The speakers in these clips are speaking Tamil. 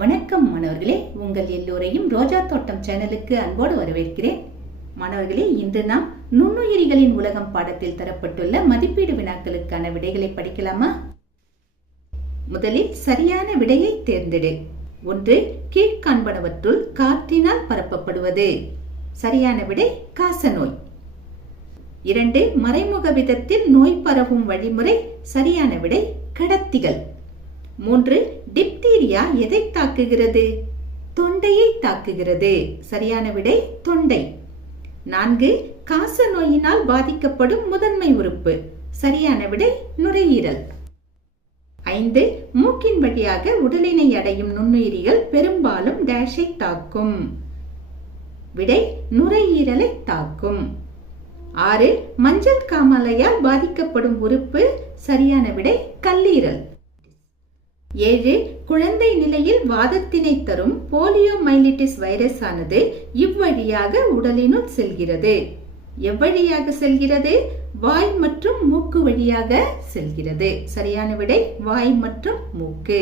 வணக்கம் மாணவர்களே, உங்கள் எல்லோரையும் ரோஜா தோட்டம் சேனலுக்கு அன்போடு வரவேற்கிறேன். மாணவர்களே, இன்று நாம் நுண்ணுயிரிகளின் உலகம் பாடத்தில் தரப்பட்டுள்ள மதிப்பீடு வினாக்களுக்கான விடைகளை படிக்கலாமா? முதலில் சரியான விடையை தேர்ந்தெடு. 1. கீழ்காண்பனவற்றுள் காற்றினால் பரப்பப்படுவது. சரியான விடை காசநோய். 2. மறைமுக விதத்தில் நோய் பரவும் வழிமுறை. சரியான விடை கடத்திகள். 3. டிப்தீரியா எதை தாக்குகிறது? தொண்டையை தாக்குகிறது. சரியான விடை தொண்டை. 4. காச நோயினால் பாதிக்கப்படும் முதன்மை உறுப்பு. சரியான விடை நுரையீரல். 5. மூக்கின் வழியாக உடலினை அடையும் நுண்ணுயிரிகள் பெரும்பாலும் டேஷை தாக்கும். விடை நுரையீரலை தாக்கும். 6. மஞ்சள் காமாலையால் பாதிக்கப்படும் உறுப்பு. சரியான விடை கல்லீரல். 7. குழந்தை நிலையில் வாதத்தினை தரும் போலியோமைலிட்டிஸ் வைரஸ் ஆனது இவ்வழியாக உடலினுள் செல்கிறது. எவ்வழியாக செல்கிறது? வாய் மற்றும் மூக்கு வழியாக செல்கிறது. சரியான விடை வாய் மற்றும் மூக்கு.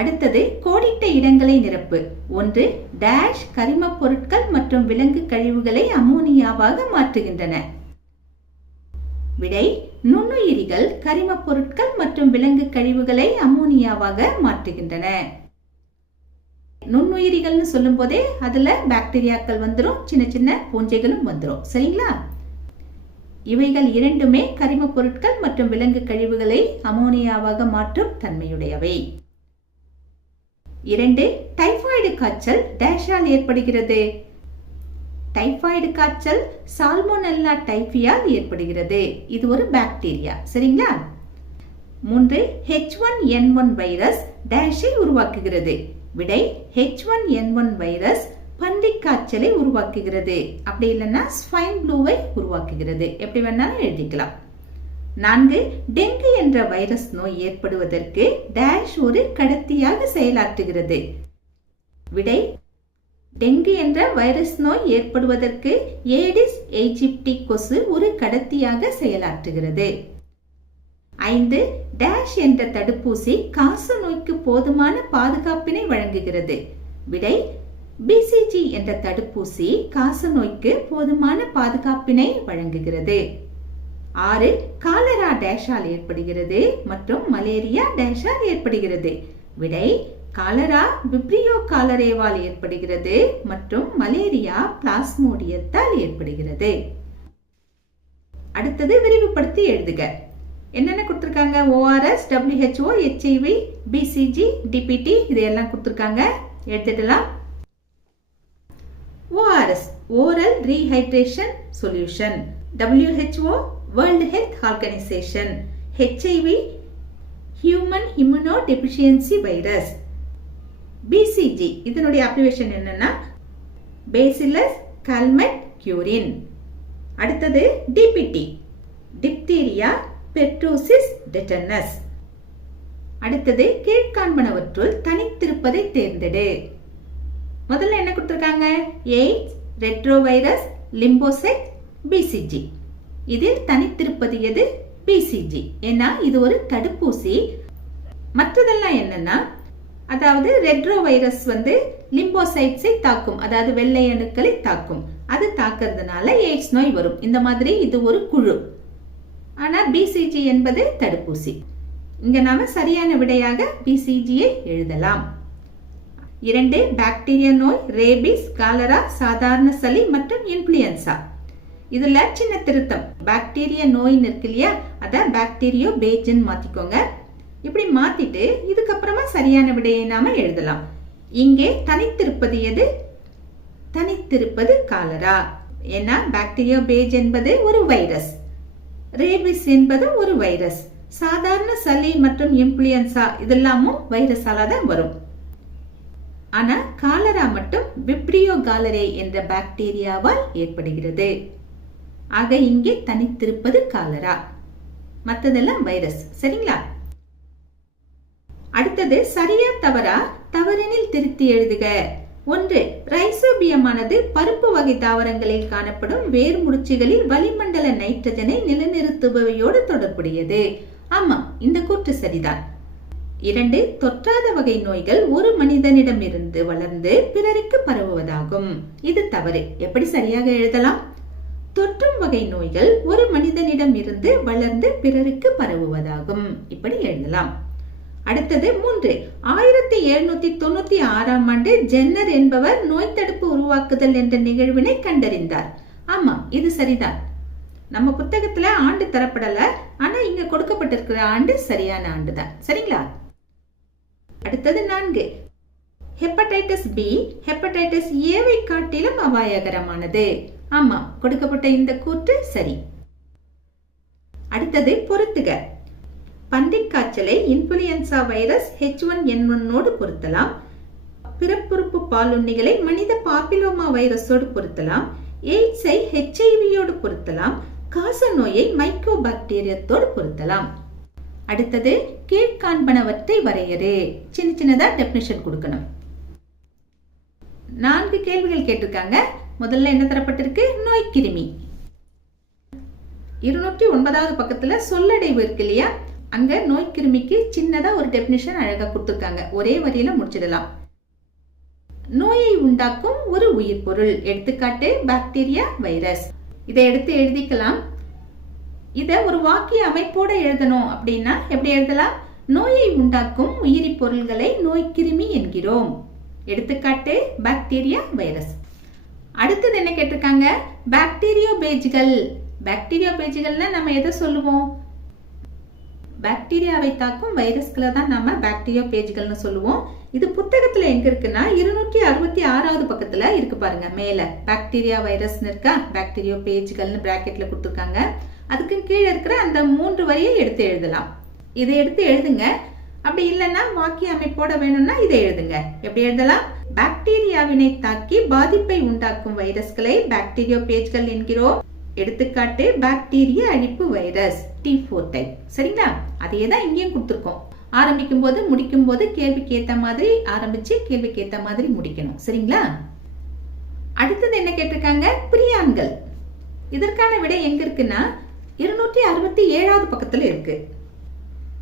அடுத்தது கோடிட்ட இடங்களை நிரப்பு. 1. டேஷ் கரிம பொருட்கள் மற்றும் விலங்கு கழிவுகளை அமோனியாவாக மாற்றுகின்றன. விடை நுண்ணுயிரிகள் கரிம பொருட்கள் மற்றும் விலங்கு கழிவுகளை அமோனியாவாக மாற்றுகின்றன. நுண்ணுயிரிகள்னு சொல்லும் போதே அதுல பாக்டீரியாக்கள் வந்துடும், சின்ன சின்ன பூஞ்சைகளும் வந்துடும். சரிங்களா? இவைகள் இரண்டுமே கரிம பொருட்கள் மற்றும் விலங்கு கழிவுகளை அமோனியாவாக மாற்றும் தன்மையுடையவை. 2. டைபாய்டு காய்ச்சல் டேஷால் ஏற்படுகிறது. டைபாய்டு காய்ச்சல் சால்மோனெல்லா டைபியால் ஏற்படுகிறது. இது ஒரு பாக்டீரியா. சரிங்களா? 3. H1N1 வைரஸ் டேஷை உருவாக்குகிறது. விடை H1N1 வைரஸ் பன்றிக் காய்ச்சலை உருவாக்குகிறது. அப்படி இல்லைன்னா ஸ்வைன் ப்ளூவை உருவாக்குகிறது. எப்படி வேணாலும் எழுதிக்கலாம். 4. டெங்கு என்ற வைரஸ் நோய் ஏற்படுவதற்கு டேஷ் ஒரு கடத்தியாக செயலாற்றுகிறது. விடை டெங்கு என்ற வைரஸ் நோய் ஏற்படுவதற்கு ஏடிஸ் எய்ஜிப்டி கொசு ஒரு கடத்தியாக செயலாற்றுகிறது. 5. டேஷ் என்ற தடுப்பூசி காச நோய்க்கு போதுமான பாதுகாப்பினை வழங்குகிறது. விடை பிசிஜி என்ற தடுப்பூசி காச நோய்க்கு போதுமான பாதுகாப்பினை வழங்குகிறது. 6. காலரா டேஷால் ஏற்படுகிறது மற்றும் மலேரியா டேஷால் ஏற்படுகிறது. விடை காலரா விப்ரியோ காலரேவால் ஏற்படுகிறது மற்றும் மலேரியா பிளாஸ்மோடியத்தால் ஏற்படுகிறது. அடுத்தது விரிவுபடுத்தி எழுதுக. என்னென்ன கொடுத்திருக்காங்க? ORS, WHO, HIV, BCG, DPT இதையெல்லாம் கொடுத்திருக்காங்க. எழுதிடலாம். ORS oral rehydration solution. WHO world health organisation. HIV human immuno deficiency virus. BCG இதனுடைய அப்ரிவேஷன் என்னன்னா பேசிலஸ் கால்மெட் கியூரின். அடுத்தது DPT டிப்தீரியா பெர்டூசிஸ் டெட்டனஸ். அடுத்தது கீழ்காண்பனவற்றுள் தனித்திருப்பதை தேர்ந்தெடு. முதல்ல என்ன கொடுத்திருக்காங்க? AIDS, retrovirus, lymphocyte, BCG. இதில் தனித்திருப்பது எது? BCG. ஏன்னா இது ஒரு தடுப்பூசி. மற்றதெல்லாம் என்னன்னா, அதாவது ரெட்ரோ வைரஸ் லிம்போசைட்ஸை தாக்கும், அதாவது வெள்ளை அணுக்களை தாக்கும். அது தாக்குறதுனால எய்ட்ஸ் நோய் வரும். இந்த மாதிரி இது ஒரு குழு. ஆனா BCG என்பது தடுப்பூசி. இங்க நாம சரியான விடையாக BCG-யை எழுதலாம். 2. பாக்டீரியா நோய், ரேபிஸ், காலரா, சாதாரண சளி மற்றும் இன்ஃப்ளூயன்சா. இதுல சின்ன திருத்தம், பாக்டீரியா நோய் இருக்கு இல்லையா, அத பாக்டீரியோ பேஜ்னு மாத்திக்கோங்க. இப்படி மாத்திட்டு இதுக்கப்புறமா சரியான விடையை நாம எழுதலாம். இங்கே தனித்திருப்பது எது? தனித்திருப்பது காலரா. ஏன்னா பாக்டீரியோ பேஜ் என்பது ஒரு வைரஸ், ரேபிஸ் என்பது ஒரு வைரஸ், சாதாரண சளி மற்றும் இன்ஃப்ளூயன்சா இதெல்லாமும் வைரஸால தான் வரும். ஆனா காலரா மட்டும் விப்ரியோ காலரே என்ற பாக்டீரியாவால் ஏற்படுகிறது. ஆக இங்கே தனித்திருப்பது காலரா, மற்றதெல்லாம் வைரஸ். சரிங்களா? அடுத்தது சரியா தவறா? தவறெனில் திருத்தி எழுதுக. 1. ரைசோபியமானது பருப்பு வகை தாவரங்களில் காணப்படும் வேர் முடிச்சுகளில் வளிமண்டல நைட்ரஜனை நிலைநிறுத்துபவையோடு தொடர்புடையது. ஆமா, இந்த கூற்று சரிதான். 2 தொற்றாத வகை நோய்கள் ஒரு மனிதனிடமிருந்து வளர்ந்து பிறருக்கு பரவுவதாகும். இது தவறு. எப்படி சரியாக எழுதலாம்? தொற்றும் வகை நோய்கள் ஒரு மனிதனிடம் இருந்து வளர்ந்து பிறருக்கு பரவுவதாகும். இப்படி எழுதலாம். அடுத்தது 3. 1796ஆம் ஆண்டு ஜென்னர் என்பவர் நோய் தடுப்பு உருவாக்குதல் என்ற நிகழ்வினை கண்டறிந்தார். ஆமா, இது சரிதான். நம்ம புத்தகத்துல ஆண்டு தரப்படல, ஆனா இங்க கொடுக்கப்பட்டிருக்கிற ஆண்டு சரியான ஆண்டு தான். சரிங்களா? அடுத்தது 4. ஹெப்படைட்டிஸ் பி ஹெப்படைட்டிஸ் ஏவை காட்டிலும் அபாயகரமானது. ஆமா, கொடுக்கப்பட்ட இந்த கூற்று சரி. அடுத்தது பொருத்துக. பன்றிக் காய்ச்சலை இன்ஃபுளுயன்சா வைரஸ் H1N1 பொருத்தலாம். பிறப்புறுப்பு பாலுண்ணிகளை மனித பாப்பிலோமா வைரஸோடு பொருத்தலாம். எய்ட்ஸை HIV பொருத்தலாம். காச நோயை மைக்கோபாக்டீரியத்தோடு பொருத்தலாம். அடுத்தது கீழ்காண்பனவற்றை வரையறு. சின்னதா டெபினிஷன் கொடுக்கணும். 4 கேள்விகள் கேட்டிருக்காங்க. முதல்ல என்ன தரப்பட்டிருக்கு? நோய் கிருமி. 209வது பக்கத்துல சொல்லடைவு இருக்கு இல்லையா, அங்க நோய் கிருமிக்கு சின்னதா ஒரு டெபினிஷன் அழகா கொடுத்திருக்காங்க. ஒரே வரியில முடிச்சிடலாம். நோயை உண்டாக்கும் ஒரு உயிர் பொருள். எடுத்துக்காட்டு பாக்டீரியா, வைரஸ். இதை எடுத்து எழுதிக்கலாம். இத ஒரு வாக்கிய அமைப்போட எழுதணும் அப்படின்னா எப்படி எழுதலாம்? நோயை உண்டாக்கும் உயிரி பொருள்களை நோய்க்கிருமி என்கிறோம். எடுத்துக்காட்டு பாக்டீரியா, வைரஸ். அடுத்தது என்ன கேட்டிருக்காங்க? பாக்டீரியோபேஜ்கள். பாக்டீரியோபேஜ்கள்னா நம்ம எதை சொல்லுவோம்? பாக்டீரியாவை தாக்கும் வைரஸ்களை தான் நாம பாக்டீரியோபேஜ்கள்னு சொல்லுவோம். இது புத்தகத்துல எங்க இருக்குன்னா 266வது பக்கத்துல இருக்கு பாருங்க. மேல பாக்டீரியா வைரஸ் இருக்கா, பாக்டீரியோபேஜ்கள்னு பிராக்கெட்ல கொடுத்திருக்காங்க. அதுக்கு கீழே இருக்கிற அந்த 3 வரியை எடுத்து எழுதலாம். இதை எடுத்து எழுதுங்க. அப்படி இல்லைன்னா வாக்கிய அமைப்போட வேணும்னா இதை எழுதுங்க. எப்படி எழுதலாம்? பாக்டீரியாவினை தாக்கி பாதிப்பை உண்டாக்கும் வைரஸ்களை பாக்டீரியோபேஜ்கள் என்கிறோம். எடுத்துக்காட்டு பாக்டீரியா அழிப்பு வைரஸ் T4 டைப். சரிங்களா? அதையே தான் இங்கேயும் கொடுத்துருக்கோம். ஆரம்பிக்கும் போது முடிக்கும் போது கேள்விக்கு ஏத்த மாதிரி ஆரம்பிச்சு கேள்விக்கு ஏத்த மாதிரி முடிக்கணும். சரிங்களா? அடுத்தது என்ன கேட்டிருக்காங்க? பிரியான்கள். இதற்கான விடை எங்க இருக்குன்னா 267வது பக்கத்துல இருக்கு.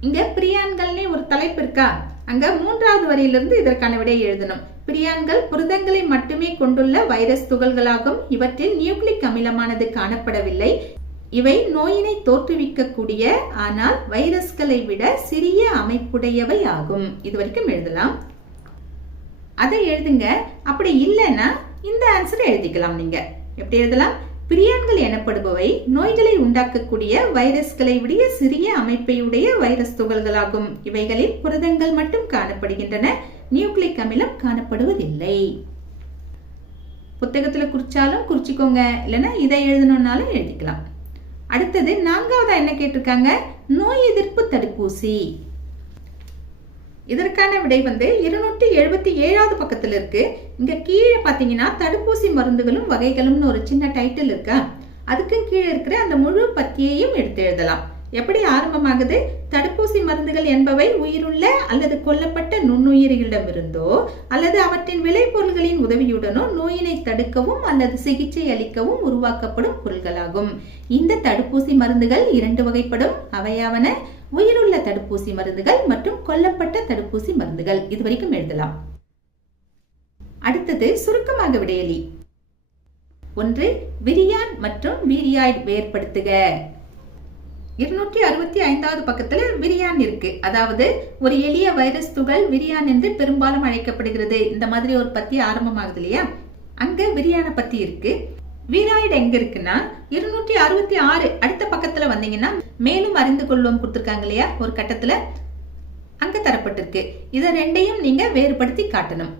இங்க பிரியான்கள்னே ஒரு தலைப்பு இருக்கா, அங்க 3வது வரியிலிருந்து இதற்கான விடை எழுதணும். பிரியான்கள் புரதங்களை மட்டுமே கொண்டுள்ள வைரஸ் துகள்களாகும். இவற்றில் நியூக்ளிக் அமிலமானது காணப்படவில்லை. இவை நோயினை தோற்றுவிக்கக்கூடிய ஆனால் வைரஸ்களை விட சிறிய அமைப்புடையவை ஆகும். இது வரைக்கும் எழுதலாம். அதை எழுதுங்க. அப்படி இல்லைன்னா இந்த ஆன்சர் எழுதிக்கலாம். நீங்க எப்படி எழுதலாம்? பிரியான்கள் எனப்படுபவை நோய்களை உண்டாக்கக்கூடிய வைரஸ்களை விட சிறிய அமைப்பையுடைய வைரஸ் துகள்களாகும். இவைகளில் புரதங்கள் மட்டும் காணப்படுகின்றன, நியூக்ளிக் அமிலம் காணப்படுவதில்லை. புத்தகத்துல குறிச்சாலும் குறிச்சிக்கோங்க, இல்லைன்னா இதை எழுதணும்னாலும் எழுதிக்கலாம். அடுத்தது 4வதா என்ன கேட்டிருக்காங்க? நோய் எதிர்ப்பு தடுப்பூசி. இதற்கான விடை 277வது பக்கத்துல இருக்கு. இங்க கீழே பாத்தீங்கன்னா தடுப்பூசி மருந்துகளும் வகைகளும்னு ஒரு சின்ன டைட்டில் இருக்கா, அதுக்கு கீழே இருக்கிற அந்த முழு பத்தியையும் எடுத்து எழுதலாம். எப்படி ஆரம்பமாகுது? தடுப்பூசி மருந்துகள் என்பவை உயிருள்ள அல்லது கொல்லப்பட்ட நுண்ணுயிரிகளிடமிருந்தோ அல்லது அவற்றின் விளைபொருள்களின் உதவியுடனோ நோயினை தடுக்கவும் அல்லது சிகிச்சை அளிக்கவும் உருவாக்கப்படும் பொருள்களாகும். இந்த தடுப்பூசி மருந்துகள் 2 வகைப்படும். அவையாவன உயிருள்ள தடுப்பூசி மருந்துகள் மற்றும் கொல்லப்பட்ட தடுப்பூசி மருந்துகள். இது வரைக்கும் எழுதலாம். அடுத்தது சுருக்கமாக விடையளி. 1. விரியான் மற்றும் வீரியாய்டு வேறுபடுத்துக. 265வது பக்கத்துல விரியான் இருக்கு. அதாவது ஒரு எளிய வைரஸ் துகள் விரியான் என்று பெரும்பாலும் அழைக்கப்படுகிறது. இந்த மாதிரி ஒரு பத்தி ஆரம்பமாகுது இல்லையா, அங்க விரியான பத்தி இருக்கு. வீராய்டு எங்க இருக்குன்னா 266 அடுத்த பக்கத்துல வந்தீங்கன்னா மேலும் அறிந்து கொள்வோம் கொடுத்திருக்காங்க இல்லையா, ஒரு கட்டத்துல அங்க தரப்பட்டிருக்கு. இத ரெண்டையும் நீங்க வேறுபடுத்தி காட்டணும்.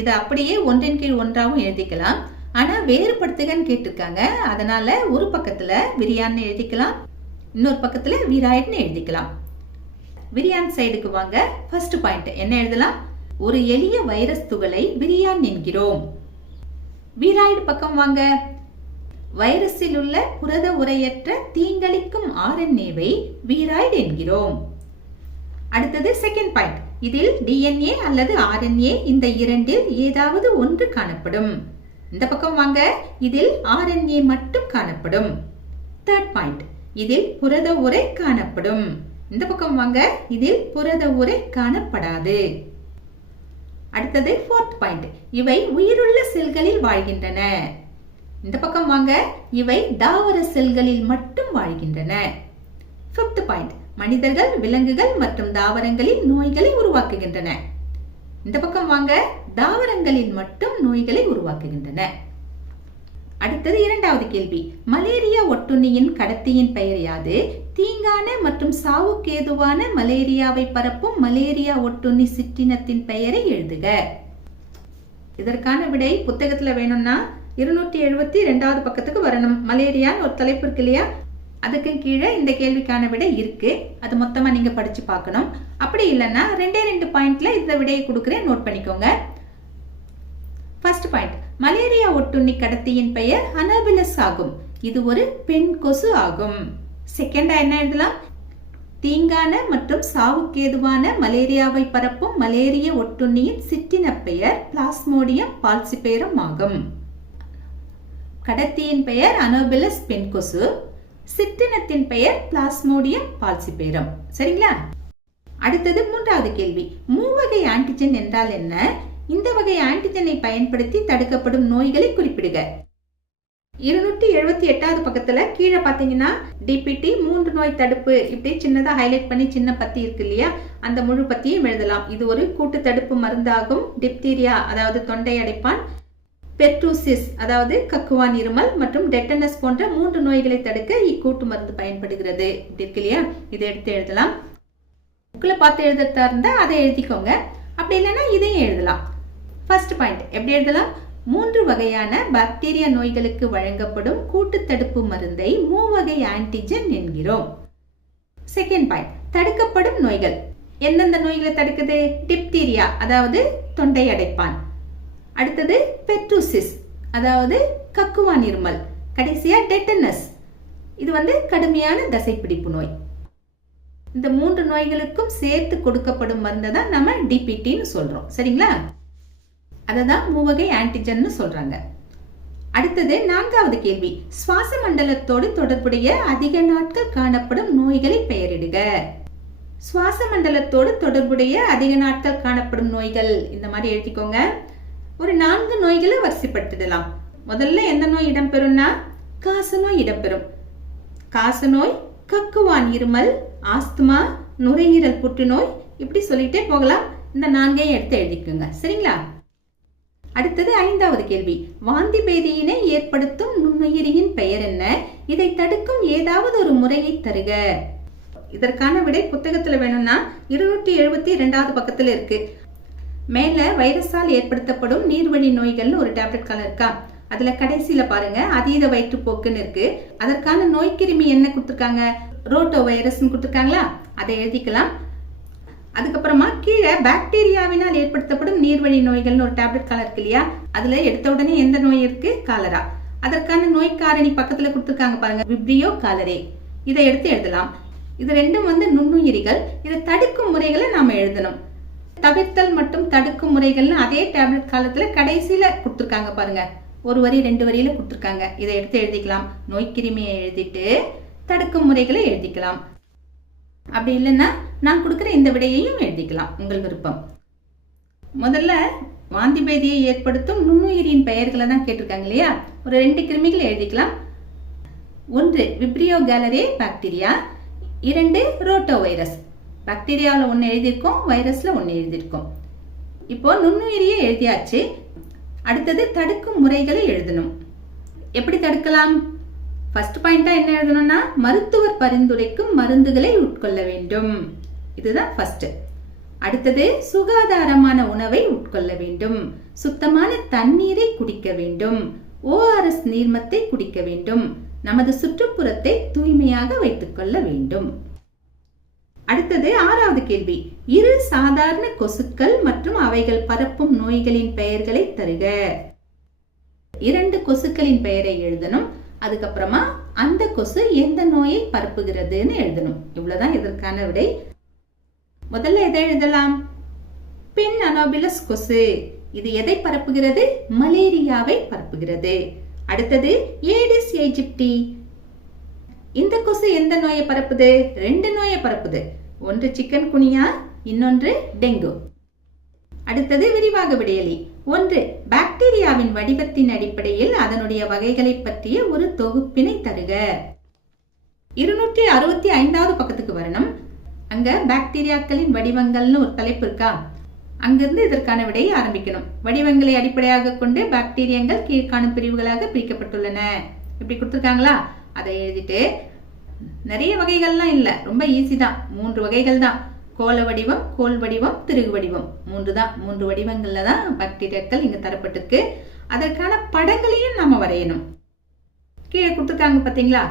இத அப்படியே ஒன்றின் கீழ் ஒன்றாவும் எழுதிக்கலாம். ஆனா வேறுபடுத்துகன்னு கேட்டிருக்காங்க, அதனால ஒரு பக்கத்துல விரியான்னு எழுதிக்கலாம், இன்னொரு பக்கத்துல வீராய்டுன்னு எழுதிக்கலாம். விரியான் சைடுக்கு வாங்க. ஃபர்ஸ்ட் பாயிண்ட் என்ன எழுதலாம்? ஒரு எளிய வைரஸ் துகளை விரியான் என்கிறோம். வீராய்டு பக்கம் வாங்க. வைரஸில் உள்ள புரத உரையற்ற தீங்களிக்கும் RNA-வை வீராய்டு என்கிறோம். அடுத்தது செகண்ட் பாயிண்ட். இதில் DNA அல்லது RNA இந்த இரண்டில் ஏதாவது ஒன்று காணப்படும். இந்த பக்கம் வாங்க. இதில் RNA மட்டும் காணப்படும். Third point. இதில் புரத உரை காணப்படும். இந்த பக்கம் வாங்க, இதில் புரத உரை காணப்படாது. அடுத்தது 4th பாயிண்ட், இவை உயிருள்ள செல்களில் வாழ்கின்றன. இந்த பக்கம் வாங்க, இவை தாவர செல்களில் மட்டும் வாழ்கின்றன. 5th பாயிண்ட், மனிதர்கள், விலங்குகள் மற்றும் தாவரங்களில் நோய்களை உருவாக்குகின்றன. இந்த பக்கம் வாங்க, தாவரங்களில் மட்டும் நோய்களை உருவாக்குகின்றன. அடுத்தது 2வது கேள்வி, மலேரியா ஒட்டுண்ணியின் கடத்தியின் பெயர் யாது? தீங்கான மற்றும் சாவுக்கேதுவான மலேரியாவை பரப்பும் மலேரியா ஒட்டுண்ணி சிற்றினத்தின் பெயரை எழுதுக. இதற்கான விடை புத்தகத்துல வேணும்னா 272வது பக்கத்துக்கு வரணும். மலேரியான்னு ஒரு தலைப்பு இருக்கு இல்லையா, அதுக்கு கீழே இந்த கேள்விக்கான விடை இருக்கு. அது மொத்தமா நீங்க படிச்சு பார்க்கணும். அப்படி இல்லைன்னா 2 பாயிண்ட்ல இந்த விடையை கொடுக்குறேன், நோட் பண்ணிக்கோங்க. ஃபர்ஸ்ட் பாயிண்ட், மலேரியா ஒட்டுண்ணி கடத்தியின் பெயர் அனாபிலஸ் ஆகும். இது ஒரு பெண் கொசு ஆகும். செகண்டா என்ன எழுதலாம்? தீங்கான மற்றும் சாவுக்கேதுவான மலேரியாவை பரப்பும் மலேரிய ஒட்டுண்ணியின் சிற்றின பெயர் பிளாஸ்மோடியம் பால்சிபேரம் ஆகும். கடத்தியின் பெயர் அனோபிலஸ் பெண் கொசு, சிற்றினத்தின் பெயர் பிளாஸ்மோடியம் பால்சிபேரம். சரிங்களா? அடுத்தது 3வது கேள்வி, மூவகை ஆன்டிஜன் என்றால் என்ன? இந்த வகை ஆன்டிஜனை பயன்படுத்தி தடுக்கப்படும் நோய்களை குறிப்பிடுக. 278வது பக்கத்துல கீழே பாத்தீங்கன்னா டிபிடி 3 நோய் தடுப்பு இப்படி சின்னதா ஹைலைட் பண்ணி சின்ன பத்தி இருக்கு இல்லையா, அந்த முழு பத்தியும் எழுதலாம். இது ஒரு கூட்டு தடுப்பு மருந்தாகும். டிப்தீரியா அதாவது தொண்டை அடைப்பான், பெர்டூசிஸ் அதாவது கக்குவான் இருமல் மற்றும் டெட்டனஸ் போன்ற 3 நோய்களை தடுக்க இக்கூட்டு மருந்து பயன்படுகிறது. இப்படி இருக்கு இல்லையா, இதை எடுத்து எழுதலாம். புக்ல பார்த்து எழுதுறதா இருந்தா அதை எழுதிக்கோங்க, அப்படி இல்லைன்னா இதையும் எழுதலாம். ஃபர்ஸ்ட் பாயிண்ட் எப்படி எழுதலாம்? 3 வகையான பாக்டீரியா நோய்களுக்கு வழங்கப்படும் கூட்டு தடுப்பு மருந்தை மூவகை ஆன்டிஜன் என்கிறோம். செகண்ட் பாயிண்ட், தடுக்கப்படும் நோய்கள். எந்தெந்த நோய்களை தடுக்குது? டிப்தீரியா அதாவது தொண்டை அடைப்பான், அடுத்தது பெர்டூசிஸ் அதாவது கக்குவான் இருமல், கடைசியா டெட்டனஸ் இது கடுமையான தசைப்பிடிப்பு நோய். இந்த 3 நோய்களுக்கும் சேர்த்து கொடுக்கப்படும் மருந்தை தான் நம்ம டிபிடின்னு சொல்றோம். சரிங்களா? அததான் மூவகை ஆன்டிஜன் சொல்றாங்க. அடுத்தது 4வது கேள்வி, சுவாச மண்டலத்தோடு தொடர்புடைய அதிக நாட்கள் காணப்படும் நோய்களை பெயரிடுக. சுவாச மண்டலத்தோடு தொடர்புடைய அதிக நாட்கள் காணப்படும் நோய்கள் இந்த மாதிரி எழுதிக்கோங்க. ஒரு 4 நோய்களை வரிசைப்படுத்திடலாம். முதல்ல எந்த நோய் இடம்பெறும்னா காசநோய் இடம்பெறும். காசநோய், கக்குவான் இருமல், ஆஸ்துமா, நுரையீரல் புற்றுநோய், இப்படி சொல்லிட்டே போகலாம். இந்த 4ஐயும் எடுத்து எழுதிக்கோங்க. சரிங்களா? அடுத்தது 5வது கேள்வி, வாந்தி பேதியினை ஏற்படுத்தும் நுண்ணுயிரியின் பெயர் என்ன? இதை தடுக்கும் ஏதாவது ஒரு முறையை தருக. இதற்கான விடை புத்தகத்துல வேணும்னா 272வது பக்கத்துல இருக்கு. மேல வைரஸால் ஏற்படுத்தப்படும் நீர்வழி நோய்கள்னு ஒரு டேப்லெட் காலம் இருக்கா, அதுல கடைசியில பாருங்க அதீத வயிற்றுப்போக்குன்னு இருக்கு. அதற்கான நோய்க்கிருமி என்ன கொடுத்துருக்காங்க? ரோட்டோ வைரஸ் கொடுத்துருக்காங்களா, அதை எழுதிக்கலாம். அதுக்கப்புறமா கீழே பாக்டீரியாவினால் ஏற்படுத்தப்படும் நீர்வழி நோய்கள்னு ஒரு டேப்லெட் காலம் இருக்கு இல்லையா, அதுல எடுத்த உடனே எந்த நோய் இருக்கு? காலரா. அதற்கான நோய் காரணி பக்கத்துல கொடுத்துருக்காங்க பாருங்க, விப்ரியோ காலரே. இதை எடுத்து எழுதலாம். இது ரெண்டும் நுண்ணுயிரிகள். இதை தடுக்கும் முறைகளை நாம எழுதணும். தவிர்த்தல் மற்றும் தடுக்கும் முறைகள்னு அதே டேப்லெட் காலத்துல கடைசியில கொடுத்துருக்காங்க பாருங்க, ஒரு வரி 2 வரியில கொடுத்துருக்காங்க. இதை எடுத்து எழுதிக்கலாம். நோய்க்கிருமியை எழுதிட்டு தடுக்கும் முறைகளை எழுதிக்கலாம். அப்படி இல்லைன்னா நான் கொடுக்குற இந்த விடையையும் எழுதிக்கலாம், உங்கள் விருப்பம். முதல்ல வாந்தி பேதியை ஏற்படுத்தும் நுண்ணுயிரின் பெயர்களை தான் கேட்டிருக்காங்க இல்லையா, ஒரு 2 கிருமிகளை எழுதிக்கலாம். 1 விப்ரியோ கேலரே பாக்டீரியா, 2 ரோட்டோ வைரஸ். பாக்டீரியாவில் 1 எழுதியிருக்கோம், வைரஸ்ல 1 எழுதியிருக்கோம். இப்போ நுண்ணுயிரியை எழுதியாச்சு. அடுத்தது தடுக்கும் முறைகளை எழுதணும். எப்படி தடுக்கலாம்? ஃபர்ஸ்ட் பாயிண்டா என்ன எழுதணும்னா மருத்துவர் பரிந்துரைக்கும் மருந்துகளை உட்கொள்ள வேண்டும். இதுதான் ஃபர்ஸ்ட். அடுத்தது சுகாதாரமான உணவை உட்கொள்ள வேண்டும், சுத்தமான தண்ணீரை குடிக்க வேண்டும், ORS நீர்மத்தை குடிக்க வேண்டும், நமது சுற்றுப்புறத்தை தூய்மையாக வைத்துக் கொள்ள வேண்டும். அடுத்தது 6வது கேள்வி, 2 சாதாரண கொசுக்கள் மற்றும் அவைகள் பரப்பும் நோய்களின் பெயர்களை தருக. 2 கொசுக்களின் பெயரை எழுதணும். அதுக்கப்புறமா அந்த கொசு எந்த நோயை பரப்புகிறதுன்னு எழுதணும். இவ்வளவுதான் இதற்கான விடை. முதல்ல எதை எழுதலாம்? பெண் அனோபிலஸ் கொசு. இது எதை பரப்புகிறது? மலேரியாவை பரப்புகிறது. அடுத்தது ஏடிஸ் எஜிப்டி. இந்த கொசு எந்த நோயை பரப்புது? 2 நோயை பரப்புது. ஒன்று சிக்கன் குனியா, இன்னொன்று டெங்கு. அடுத்தது விரிவாக விடையளி. 1. பாக்டீரியாவின் வடிவத்தின் அடிப்படையில் அதனுடைய வகைகளை பற்றிய ஒரு தொகுப்பினை தருக. 265வது பக்கத்துக்கு வரணும். அங்க பாக்டீரியாக்களின் வடிவங்கள்னு ஒரு தலைப்பு இருக்கா? அங்கிருந்து இதற்கான விடையை ஆரம்பிக்கணும். வடிவங்களை அடிப்படையாக கொண்டு பாக்டீரியங்கள் கீழ்காணும் பிரிவுகளாக பிரிக்கப்பட்டுள்ளன. இப்படி கொடுத்துருக்காங்களா? அதை எழுதிட்டு, நிறைய வகைகள்லாம் இல்ல, ரொம்ப ஈஸி தான். 3 வகைகள் தான். கோள வடிவம், கோல் வடிவம், திருகு வடிவம். 3 தான். 3 வடிவங்கள்ல தான் பாக்டீரியாக்கள் இங்க தரப்பட்டிருக்கு. அதற்கான படங்களையும் நாம வரையணும். கீழே கொடுத்துருக்காங்க பாத்தீங்களா?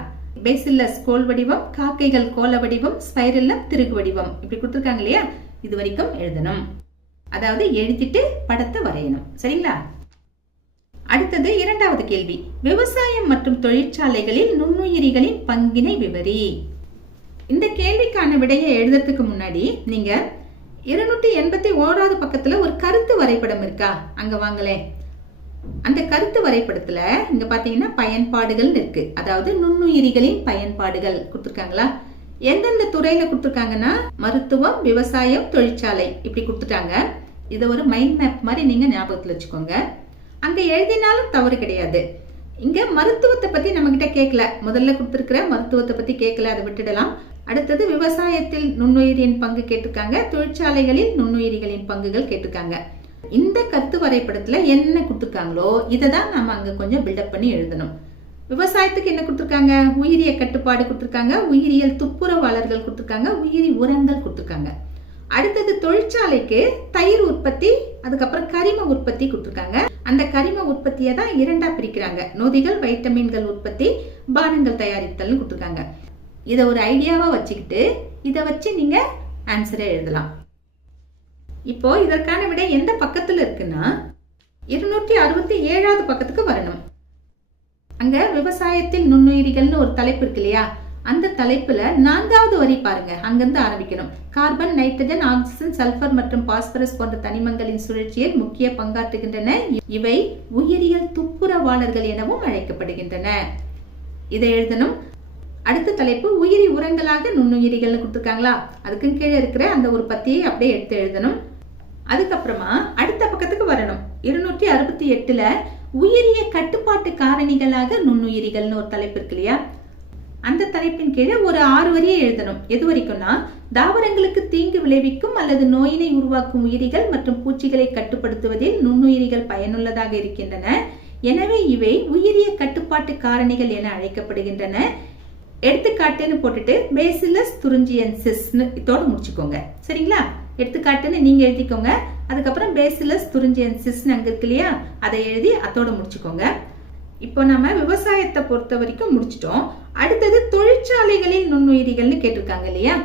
பேசில்லஸ் கோல் வடிவம், காக்கைகள் கோள வடிவம், ஸ்பைரல்லம் திருகு வடிவம். இப்படி கொடுத்துருக்காங்க இல்லையா? இது வரைக்கும் எழுதணும். அதாவது எழுதிட்டு படத்தை வரையணும். சரிங்களா? அடுத்தது 2வது கேள்வி. விவசாயம் மற்றும் தொழிற்சாலைகளில் நுண்ணுயிரிகளின் பங்கினை விவரி. இந்த கேள்விக்கான விடையை எழுதுறதுக்கு முன்னாடி நீங்க 281வது பக்கத்துல ஒரு கருத்து வரைபடம் இருக்கா? அங்க வாங்களேன். அந்த கருத்து வரைபடத்துல இங்க பாத்தீங்கன்னா பயன்பாடுகள் இருக்கு. அதாவது நுண்ணுயிரிகளின் பயன்பாடுகள் கொடுத்துருக்காங்களா? எந்தெந்த துறையில கொடுத்துருக்காங்கன்னா மருத்துவம், விவசாயம், தொழிற்சாலை இப்படி கொடுத்துட்டாங்க. இதை ஒரு மைண்ட் மேப் மாதிரி நீங்க ஞாபகத்துல வச்சுக்கோங்க. அங்க எழுதினாலும் தவறு கிடையாது. இங்க மருத்துவத்தை பத்தி நம்ம கிட்ட கேட்கல. முதல்ல கொடுத்திருக்கிற மருத்துவத்தை பத்தி கேட்கல, அதை விட்டுடலாம். அடுத்தது விவசாயத்தில் நுண்ணுயிரியின் பங்கு கேட்டிருக்காங்க, தொழிற்சாலைகளில் நுண்ணுயிரிகளின் பங்குகள் கேட்டிருக்காங்க. இந்த கருத்து வரைபடத்துல என்ன கொடுத்திருக்காங்களோ இதை தான் நம்ம அங்க கொஞ்சம் பில்டப் பண்ணி எழுதணும். விவசாயத்துக்கு என்ன கொடுத்திருக்காங்க? உயிரிய கட்டுப்பாடு கொடுத்திருக்காங்க, உயிரியல் துப்புரவாளர்கள் கொடுத்திருக்காங்க, உயிரி உரங்கள் கொடுத்திருக்காங்க. அடுத்தது தொழிற்சாலைக்கு தயிர் உற்பத்தி, அதுக்கப்புறம் கரிம உற்பத்தி கொடுத்திருக்காங்க. அந்த கரிம உற்பத்தியை தான் 2ஆ பிரிக்கிறாங்க. நொதிகள், வைட்டமின்கள் உற்பத்தி, பானங்கள் தயாரித்தல் கொடுத்திருக்காங்க. இதை ஒரு ஐடியாவா வச்சுக்கிட்டு இதை வச்சு நீங்க ஆன்சரை எழுதலாம். இப்போ இதற்கான விடை எந்த பக்கத்துல இருக்குன்னா 267வது பக்கத்துக்கு வரணும். அங்க விவசாயத்தில் நுண்ணுயிரிகள்னு ஒரு தலைப்பு இருக்கு இல்லையா? அந்த தலைப்புல 4வது வரி பாருங்க. அங்கிருந்து ஆரம்பிக்கணும். கார்பன், நைட்ரஜன், ஆக்சிஜன், சல்பர் மற்றும் பாஸ்பரஸ் போன்ற தனிமங்களின் சுழற்சியில் முக்கிய பங்காற்றுகின்றன. இவை உயிரியல் துப்புரவாளர்கள் எனவும் அழைக்கப்படுகின்றன. இதை எழுதணும். அடுத்த தலைப்பு உயிரி உரங்களாக நுண்ணுயிரிகள்னு கொடுத்துருக்காங்களா? அதுக்கு கீழே இருக்கிற அந்த ஒரு பத்தியை அப்படியே எடுத்து எழுதணும். அதுக்கப்புறமா அடுத்த பக்கத்துக்கு வரணும். 268ல உயிரிய கட்டுப்பாட்டு காரணிகளாக நுண்ணுயிரிகள்னு ஒரு தலைப்பு இருக்கு இல்லையா? அந்த தலைப்பின் கீழே ஒரு 6 வரியை எழுதணும். எது வரைக்கும்னா, தாவரங்களுக்கு தீங்கு விளைவிக்கும் அல்லது நோயினை உருவாக்கும் உயிரிகள் மற்றும் பூச்சிகளை கட்டுப்படுத்துவதில் நுண்ணுயிரிகள் பயனுள்ளதாக இருக்கின்றன. எனவே இவை உயிரிய கட்டுப்பாட்டு காரணிகள் என அழைக்கப்படுகின்றன. எடுத்துக்காட்டுன்னு போட்டுட்டு பேசிலஸ் துரிஞ்சியன்சிஸ்னு இதோட முடிச்சுக்கோங்க. சரிங்களா? எடுத்துக்காட்டுன்னு நீங்க எழுதிக்கோங்க. அதுக்கப்புறம் பேசிலஸ் துரிஞ்சியன்சிஸ்னு அங்க இருக்கு இல்லையா? அதை எழுதி அதோட முடிச்சுக்கோங்க. இப்போ நம்ம விவசாயத்தை பொறுத்த வரைக்கும் முடிச்சிட்டோம். அடுத்தது தொழிற்சாலைகளில் நுண்ணுயிரிகள்னு கேட்டிருக்காங்க இல்லையா?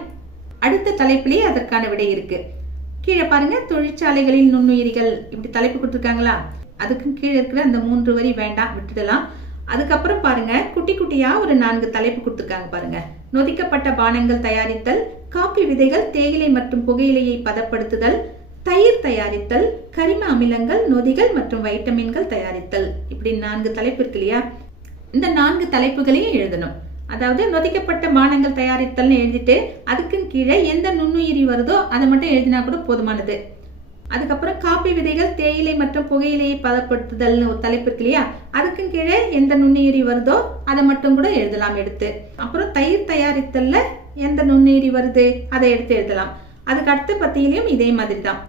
அடுத்த தலைப்பிலேயே அதற்கான விடை இருக்கு. கீழே பாருங்க, தொழிற்சாலைகளில் நுண்ணுயிரிகள் இப்படி தலைப்பு கொடுத்துருக்காங்களா? அதுக்கு கீழே இருக்கிற அந்த 3 வரி வேண்டாம், விட்டுடலாம். அதுக்கப்புறம் பாருங்க, குட்டி குட்டியா ஒரு 4 தலைப்பு கொடுத்துருக்காங்க பாருங்க. நொதிக்கப்பட்ட பானங்கள் தயாரித்தல், காபி விதைகள், தேயிலை மற்றும் புகையிலையை பதப்படுத்துதல், தயிர் தயாரித்தல், கரிம அமிலங்கள், நொதிகள் மற்றும் வைட்டமின்கள் தயாரித்தல். இப்படி 4 தலைப்பு இருக்கு இல்லையா? இந்த 4 தலைப்புகளையும் எழுதணும். அதாவது நொதிக்கப்பட்ட பானங்கள் தயாரித்தல்னு எழுதிட்டு அதுக்கு கீழே எந்த நுண்ணுயிரி வருதோ அதை மட்டும் எழுதினா கூட போதுமானது. அதுக்கப்புறம் காபி விதைகள், தேயிலை மற்றும் புகையிலையை பதப்படுத்துதல்னு ஒரு தலைப்பு இருக்கு இல்லையா? அதுக்கு கீழே எந்த நுண்ணுயிரி வருதோ அதை மட்டும் கூட எழுதலாம் எடுத்து. அப்புறம் தயிர் தயாரித்தல்ல எந்த நுண்ணுயிரி வருது அதை எடுத்து எழுதலாம். அதுக்கு அடுத்த பத்தியிலையும் இதே மாதிரி தான்.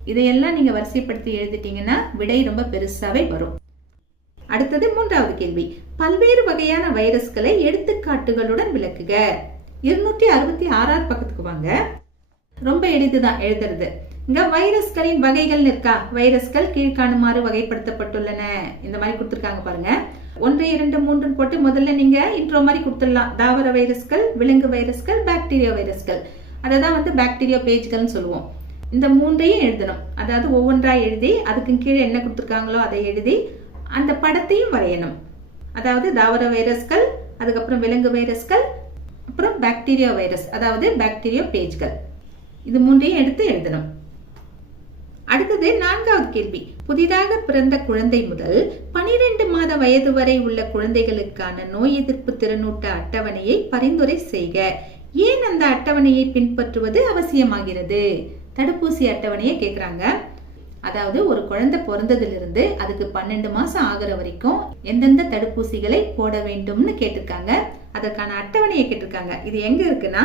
இதையெல்லாம் நீங்க வரிசைப்படுத்தி எழுதிட்டீங்கன்னா விடை ரொம்ப பெருசாவே வரும். அடுத்தது 3வது கேள்வி. பல்வேறு வகையான வைரஸ்களை எடுத்துக்காட்டுகளுடன் விளக்குக. 266 பக்கத்துக்கு வாங்க. ரொம்ப எளிதுதான் எழுதுறது. இங்க வைரஸ்களின் வகைகள் இருக்கா? வைரஸ்கள் கீழ்காணுமாறு வகைப்படுத்தப்பட்டுள்ளன. இந்த மாதிரி கொடுத்துருக்காங்க பாருங்க. 1, 2, 3 போட்டு முதல்ல நீங்க இன்ட்ரோ மாதிரி கொடுத்துடலாம். தாவர வைரஸ்கள், விலங்கு வைரஸ்கள், பாக்டீரியா வைரஸ்கள். அததான் பாக்டீரியா பேஜ்கள்னு சொல்லுவோம். இந்த 3ஐயும் எழுதணும். அதாவது ஒவ்வொன்றா எழுதி அதுக்கு கீழே என்ன கொடுத்துருக்காங்களோ அதை எழுதி அந்த படத்தையும் வரையணும். அதாவது தாவர வைரஸ்கள், அதுக்கப்புறம் விலங்கு வைரஸ்கள், அப்புறம் பாக்டீரியா வைரஸ், அதாவது பாக்டீரியா பேஜ்கள். இது 3ஐயும் எடுத்து எழுதணும். அடுத்தது 4வது கேள்வி. புதிதாக பிறந்த குழந்தை முதல் 12 மாத வயது வரை உள்ள குழந்தைகளுக்கான நோய் எதிர்ப்பு திறனூட்ட அட்டவணையை பரிந்துரை செய்க. ஏன் அந்த அட்டவணையை பின்பற்றுவது அவசியமாகிறது? தடுப்பூசி அட்டவணையை கேக்குறாங்க. அதாவது ஒரு குழந்தை பிறந்ததிலிருந்து அதுக்கு 12 மாசம் ஆகிற வரைக்கும் எந்தெந்த தடுப்பூசிகளை போட வேண்டும்னு கேட்டிருக்காங்க. அதற்கான அட்டவணையை கேட்டிருக்காங்க. இது எங்க இருக்குன்னா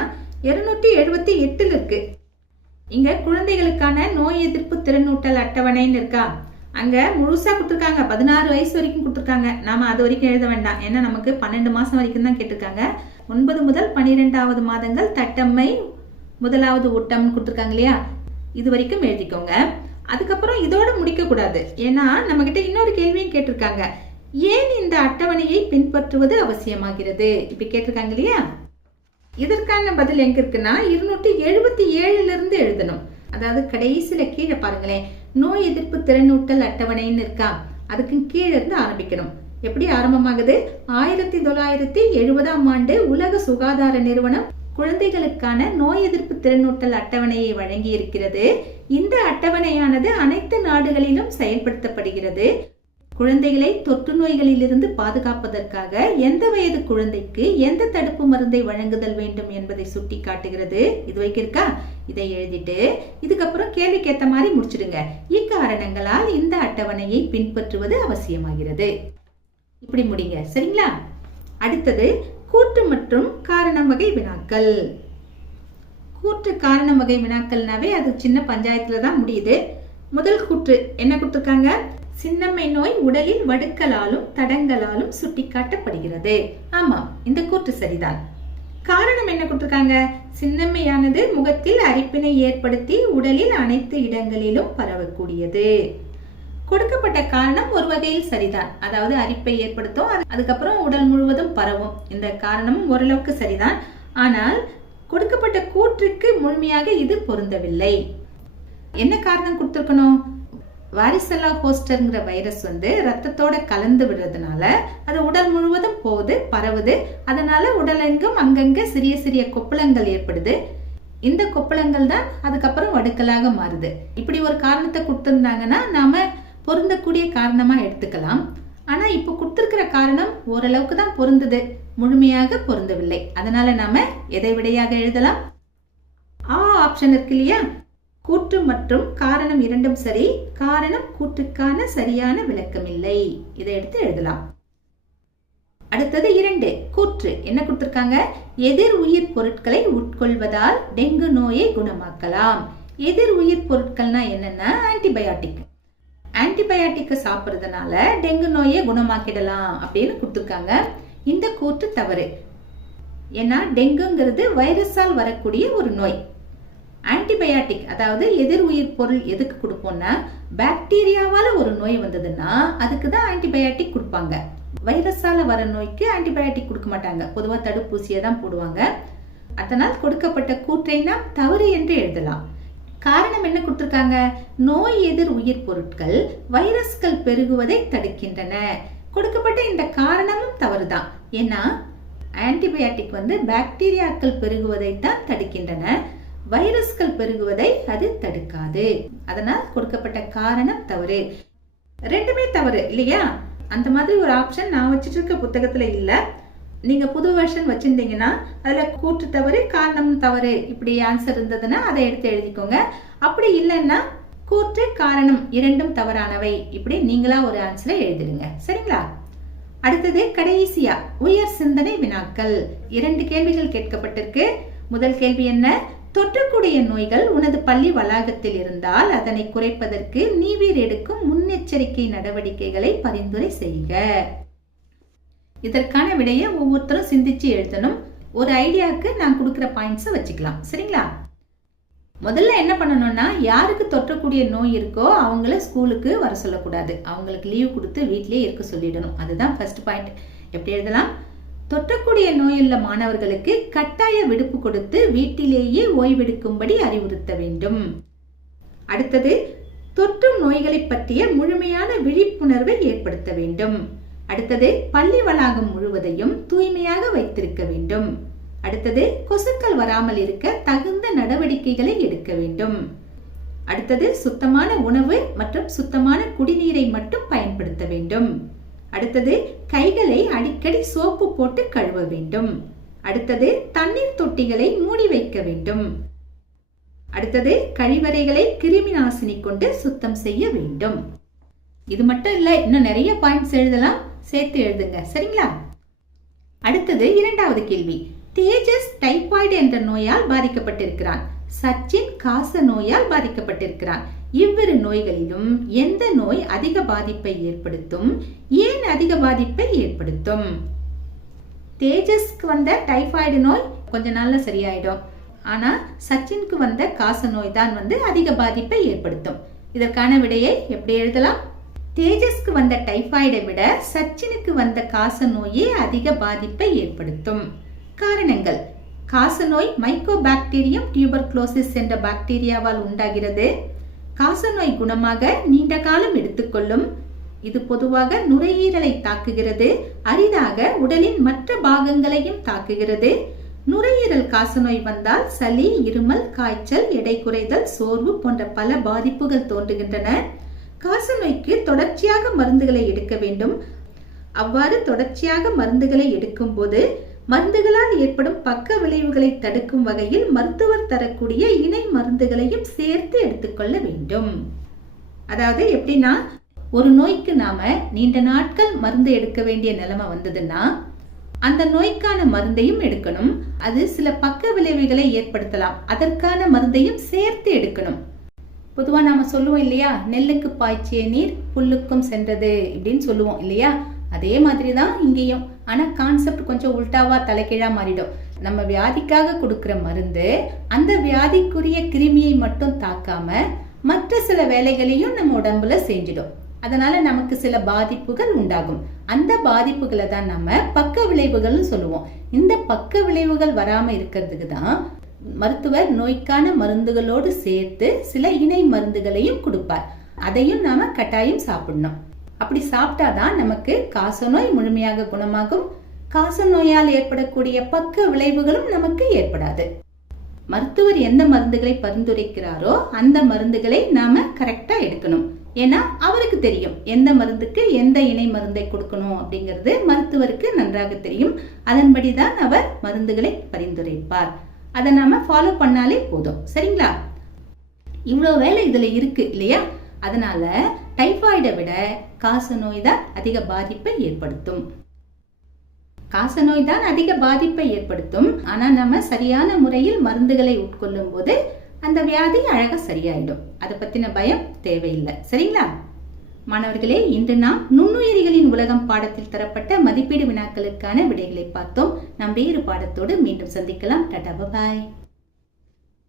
278 இருக்கு. இங்க குழந்தைகளுக்கான நோய் எதிர்ப்பு திறனூட்டல் அட்டவணைன்னு இருக்கா, அங்க முழுசா கொடுத்துருக்காங்க. 16 வயசு வரைக்கும் கொடுத்துருக்காங்க. நாம அது வரைக்கும் எழுத வேண்டாம், ஏன்னா நமக்கு 12 மாசம் வரைக்கும் தான் கேட்டிருக்காங்க. 9 முதல் 12வது மாதங்கள் தட்டம்மை 1வது ஊட்டம் கொடுத்துருக்காங்க இல்லையா, இது வரைக்கும் எழுதிக்கோங்க. அதுக்கப்புறம் இதோட முடிக்க கூடாது, ஏன்னா நம்ம கிட்ட இன்னொரு கேள்வியும் கேட்டிருக்காங்க. ஏன் இந்த அட்டவணையை பின்பற்றுவது அவசியமாகிறது இப்படி கேட்டிருக்காங்க இல்லையா. இதற்கான பதில் எங்க இருக்குன்னா 277 இருந்து எழுதணும். அதாவது கடைசியில கீழே பாருங்களேன், நோய் எதிர்ப்பு திறனூட்டல் அட்டவணைன்னு இருக்கா, அதுக்கு கீழே இருந்து ஆரம்பிக்கணும். எப்படி ஆரம்பமாகுது? 1970ஆம் ஆண்டு உலக சுகாதார நிறுவனம் குழந்தைகளுக்கான நோய் எதிர்ப்பு திறனூட்டல் அட்டவணையை வழங்கி இருக்கிறது. இந்த அட்டவணையானது அனைத்து நாடுகளிலும் செயல்படுத்தப்படுகிறது. குழந்தைகளை தொற்று நோய்களிலிருந்து பாதுகாப்பதற்காக எந்த வயது குழந்தைக்கு எந்த தடுப்பு மருந்தை வழங்குதல் வேண்டும் என்பதை சுட்டி காட்டுகிறது. இது வைக்கிருக்கா, இதை எழுதிட்டு இதுக்கப்புறம் கேள்விக்கு ஏத்த மாதிரி முடிச்சிடுங்க. இக்காரணங்களால் இந்த அட்டவணையை பின்பற்றுவது அவசியமாகிறது. இப்படி முடிங்க, சரிங்களா? அடுத்தது கூற்று மற்றும் காரணம் வகை வினாக்கள். கூற்று காரணம் வகை வினாக்கள்னாவே அது சின்ன பஞ்சாயத்துல தான் முடியுது. முதல் கூற்று என்ன கொடுத்திருக்காங்க? சின்னம்மை நோய் உடலில் வடுக்களாலும் தடங்களாலும் சுட்டிக்காட்டப்படுகிறது. ஆமா, இந்த கூற்று சரிதான். காரணம் என்ன கொடுத்திருக்காங்க? சின்னம்மையானது முகத்தில் அரிப்பினை ஏற்படுத்தி உடலில் அனைத்து இடங்களிலும் பரவக்கூடியது. கொடுக்கப்பட்ட காரணம் ஒரு வகையில் சரிதான், அதாவது அரிப்பை ஏற்படுத்தும், அதுக்கப்புறம் உடல் முழுவதும் பரவும். இந்த காரணமும் ஓரளவுக்கு சரிதான். ஆனால் கொடுக்கப்பட்ட கூற்றுக்கு முழுமையாக இது பொருந்தவில்லை. என்ன காரணம் கொடுத்திருக்கணும்? வாரிசெல்லா ஹோஸ்டர்ங்கிற வைரஸ் ரத்தத்தோட கலந்து விடுறதுனால அது உடல் முழுவதும் போகுது, பரவுது. அதனால உடலெங்கும் அங்கங்க சிறிய சிறிய கொப்பளங்கள் ஏற்படுது. இந்த கொப்பளங்கள் தான் அதுக்கப்புறம் வடுக்கலாக மாறுது. இப்படி ஒரு காரணத்தை கொடுத்திருந்தாங்கன்னா நாம பொருந்தக்கூடிய காரணமா எடுத்துக்கலாம். ஆனா இப்ப கொடுத்திருக்கிற காரணம் ஓரளவுக்கு தான் பொருந்தது, முழுமையாக பொருந்தவில்லை. அதனால நாம எதை விடையாக எழுதலாம்? ஆப்ஷன் இருக்கு இல்லையா, கூற்று மற்றும் காரணம் இரண்டும் சரி, காரணம் கூற்றுக்கான சரியான விளக்கம் இல்லை, இதை எடுத்து எழுதலாம். அடுத்தது 2 கூற்று என்ன கொடுத்திருக்காங்க? எதிர் உயிர் பொருட்களை உட்கொள்வதால் டெங்கு நோயை குணமாக்கலாம். எதிர் உயிர் பொருட்கள்னா என்னன்னா ஆன்டிபயாட்டிக். ஆன்டிபயாட்டிக் சாப்பிடுறதுனால டெங்கு நோயை குணமாக்கிடலாம் அப்படின்னு கொடுத்திருக்காங்க. இந்த கூற்று தவறு. ஏன்னா டெங்குங்கிறது வைரஸால் வரக்கூடிய ஒரு நோய். ஆன்டிபயாட்டிக் அதாவது எதிர் உயிர் பொருள் எதுக்கு கொடுப்போம்னா, பாக்டீரியாவால ஒரு நோய் வந்ததுன்னா அதுக்கு தான் ஆன்டிபயாட்டிக் கொடுப்பாங்க. வைரஸால வர நோய்க்கு ஆன்டிபயாட்டிக் கொடுக்க மாட்டாங்க, பொதுவா தடுப்பூசியை தான் போடுவாங்க. அதனால் கொடுக்கப்பட்ட கூற்றை நாம் தவறு என்று எழுதலாம். காரணம் என்ன கொடுத்திருக்காங்க? நோய் எதிர் உயிர் பொருட்கள் வைரஸ்கள் பெருகுவதை தடுக்கின்றன. கொடுக்கப்பட்ட இந்த காரணமும் தவறுதான். ஏன்னா ஆன்டிபயாட்டிக் பாக்டீரியாக்கள் பெருகுவதை தான் தடுக்கின்றன, வைரஸ்கள் பெருகுவதை அது தடுக்காது. அதனால் கொடுக்கப்பட்ட காரணம் தவறு. ரெண்டுமே தவறு இல்லையா? அந்த மாதிரி ஒரு ஆப்ஷன் நான் வச்சிட்டு இருக்க புத்தகத்துல இல்ல. நீங்க புது வெர்ஷன் வச்சிருந்தீங்கன்னா அதுல கூற்று தவறு காரணம் தவறு இப்படி ஆன்சர் இருந்ததுன்னா அதை எடுத்து எழுதிக்கோங்க. அப்படி இல்லைன்னா கூற்று காரணம் இரண்டும் தவறானவை இப்படி நீங்களா ஒரு ஆன்சரை எழுதிடுங்க, சரிங்களா? அடுத்தது கடைசியா உயர் சிந்தனை வினாக்கள். 2 கேள்விகள் கேட்கப்பட்டிருக்கு. முதல் கேள்வி என்ன? தொற்றக்கூடிய நோய்கள் உனது பள்ளி வளாகத்தில் இருந்தால் அதனை குறைப்பதற்கு நீவீர் எடுக்கும் முன்னெச்சரிக்கை நடவடிக்கைகளை பரிந்துரை செய்க. இதற்கான விடையை ஒவ்வொருத்தரும் சிந்திச்சு எழுதணும். ஒரு ஐடியாவுக்கு நான் கொடுக்கிற பாயிண்ட்ஸ் வச்சுக்கலாம், சரிங்களா? முதல்ல என்ன பண்ணணும்னா, யாருக்கு தொற்றக்கூடிய நோய் இருக்கோ அவங்கள ஸ்கூலுக்கு வர சொல்லக்கூடாது, அவங்களுக்கு லீவ் கொடுத்து வீட்டிலேயே இருக்க சொல்லிடணும். அதுதான் ஃபர்ஸ்ட் பாயிண்ட். எப்படி எழுதலாம்? தொற்றக்கூடிய நோயுள்ள மாணவர்களுக்கு கட்டாய விடுப்பு கொடுத்து வீட்டிலேயே ஓய்வெடுக்கும்படி அறிவுறுத்த வேண்டும். அடுத்தது, தொற்றும் நோய்களை பற்றிய முழுமையான விழிப்புணர்வை ஏற்படுத்த வேண்டும். அடுத்தது, பள்ளி வளாகம் முழுவதையும் தூய்மையாக வைத்திருக்க வேண்டும். அடுத்தது, கொசுக்கள் வராமல் இருக்க தகுந்த நடவடிக்கைகளை எடுக்க வேண்டும். அடுத்தது, சுத்தமான உணவு மற்றும் சுத்தமான குடிநீரை மட்டும் பயன்படுத்த வேண்டும். அடுத்தது கைகளை அடிக்கடி சோப்பு போட்டு கழுவ வேண்டும். அடுத்தது தண்ணீர் தொட்டிகளை மூடி வைக்க வேண்டும். அடுத்தது கழிவறைகளை கிருமி நாசினி கொண்டு சுத்தம் செய்ய வேண்டும். இது மட்டும் இல்ல, இன்னும் நிறைய பாயிண்ட்ஸ் எழுதலாம், சேர்த்து எழுதுங்க. சரிங்களா? அடுத்தது இரண்டாவது கேள்வி. தேஜஸ் டைபாய்டு என்ற நோயால் பாதிக்கப்பட்டிருக்கிறான். சச்சின் காச நோயால் பாதிக்கப்பட்டிருக்கிறான். இவ்விரு நோய்களிலும் எந்த நோய் அதிக பாதிப்பை ஏற்படுத்தும்? ஏன் அதிக பாதிப்பை ஏற்படுத்தும்? தேஜஸ்க்கு வந்த டைபாய்டு நோய் கொஞ்ச நாள்ல சரியாயிடும். ஆனா சச்சினுக்கு வந்த காச நோய் தான் அதிக பாதிப்பை ஏற்படுத்தும். இதற்கான விடையை எப்படி எழுதலாம்? தேஜஸ்க்கு வந்த டைபாய்டை விட சச்சினுக்கு வந்த காச நோயே அதிக பாதிப்பை ஏற்படுத்தும். காரணங்கள்: காசநோய் மைக்கோபாக்டீரியம் டியூபர்குலோசிஸ் என்ற பாக்டீரியாவால் உண்டாகிறது. காசநோய் குணமாக நீண்ட காலம் எடுத்துக்கொள்ளும். இது பொதுவாக நுரையீரலை தாக்குகிறது. அரிதாக உடலின் மற்ற பாகங்களையும் தாக்குகிறது. நுரையீரல் காசநோய் வந்தால் சளி, இருமல், காய்ச்சல், எடை குறைதல், சோர்வு போன்ற பல பாதிப்புகள் தோன்றுகின்றன. காசநோய்க்கு தொடர்ச்சியாக மருந்துகளை எடுக்க வேண்டும். அவ்வாறு தொடர்ச்சியாக மருந்துகளை எடுக்கும் போது மருந்துகளால் ஏற்படும் பக்க விளைவுகளை தடுக்கும் வகையில் மருத்துவர் தரக்கூடிய இணை மருந்துகளையும் சேர்த்து எடுத்துக்கொள்ள வேண்டும். அதாவது எப்படின்னா, ஒரு நோய்க்கு நாம நீண்ட நாட்கள் மருந்து எடுக்க வேண்டிய நிலைமை வந்ததுன்னா அந்த நோய்க்கான மருந்தையும் எடுக்கணும். அது சில பக்க விளைவுகளை ஏற்படுத்தலாம், அதற்கான மருந்தையும் சேர்த்து எடுக்கணும். பொதுவா நாம சொல்லுவோம் இல்லையா, நெல்லுக்கு பாய்ச்சிய நீர் புல்லுக்கும் சென்றது இப்படின்னு சொல்லுவோம் இல்லையா? அதே மாதிரிதான் இங்கேயும். ஆனா கான்செப்ட் கொஞ்சம் உல்டாவா தலைகீழா மாறிடும். நம்ம வியாதிக்காக கொடுக்கிற மருந்து அந்த வியாதிக்குரிய கிருமியை மட்டும் தாக்காம மற்ற சில வேலைகளையும் நம்ம உடம்புல செஞ்சிடும். அதனால நமக்கு சில பாதிப்புகள் உண்டாகும். அந்த பாதிப்புகளை தான் நம்ம பக்க விளைவுகள் சொல்லுவோம். இந்த பக்க விளைவுகள் வராம இருக்கிறதுக்கு தான் மருத்துவர் நோய்க்கான மருந்துகளோடு சேர்த்து சில இணை மருந்துகளையும் கொடுப்பார். அதையும் நாம கட்டாயம் சாப்பிடணும். அப்படி சாப்பிட்டாதான் நமக்கு காசநோய் முழுமையாக குணமாகும். காசநோயால் ஏற்படக்கூடிய பக்க விளைவுகளும் நமக்கு ஏற்படாது. மருத்துவர் எந்த மருந்துகளை பரிந்துரைக்கிறாரோ அந்த மருந்துகளை நாம கரெக்டா எடுக்கணும். ஏன்னா அவருக்கு தெரியும் எந்த மருந்துக்கு எந்த இணை மருந்தை கொடுக்கணும் அப்படிங்கிறது மருத்துவருக்கு நன்றாக தெரியும். அதன்படிதான் அவர் மருந்துகளை பரிந்துரைப்பார். அதை நாம ஃபாலோ பண்ணாலே போதும். சரிங்களா? இவ்வளவு வேலை இதுல இருக்கு இல்லையா? அதனால டைபாய்டை விட காசநோய் தான் அதிக பாதிப்பை ஏற்படுத்தும். காசநோய் தான் அதிக பாதிப்பை ஏற்படுத்தும். ஆனா நம்ம சரியான முறையில் மருந்துகளை உட்கொள்ளும் போது அந்த வியாதி அழகா சரியாயிடும். அதை பத்தின பயம் தேவையில்லை. சரிங்களா மாணவர்களே? இன்று நாம் நுண்ணுயிரிகளின் உலகம் பாடத்தில் தரப்பட்ட மதிப்பீடு வினாக்களுக்கான விடைகளை பார்த்தோம். நாம் வேறு பாடத்தோடு மீண்டும் சந்திக்கலாம். டாடா, பாய்.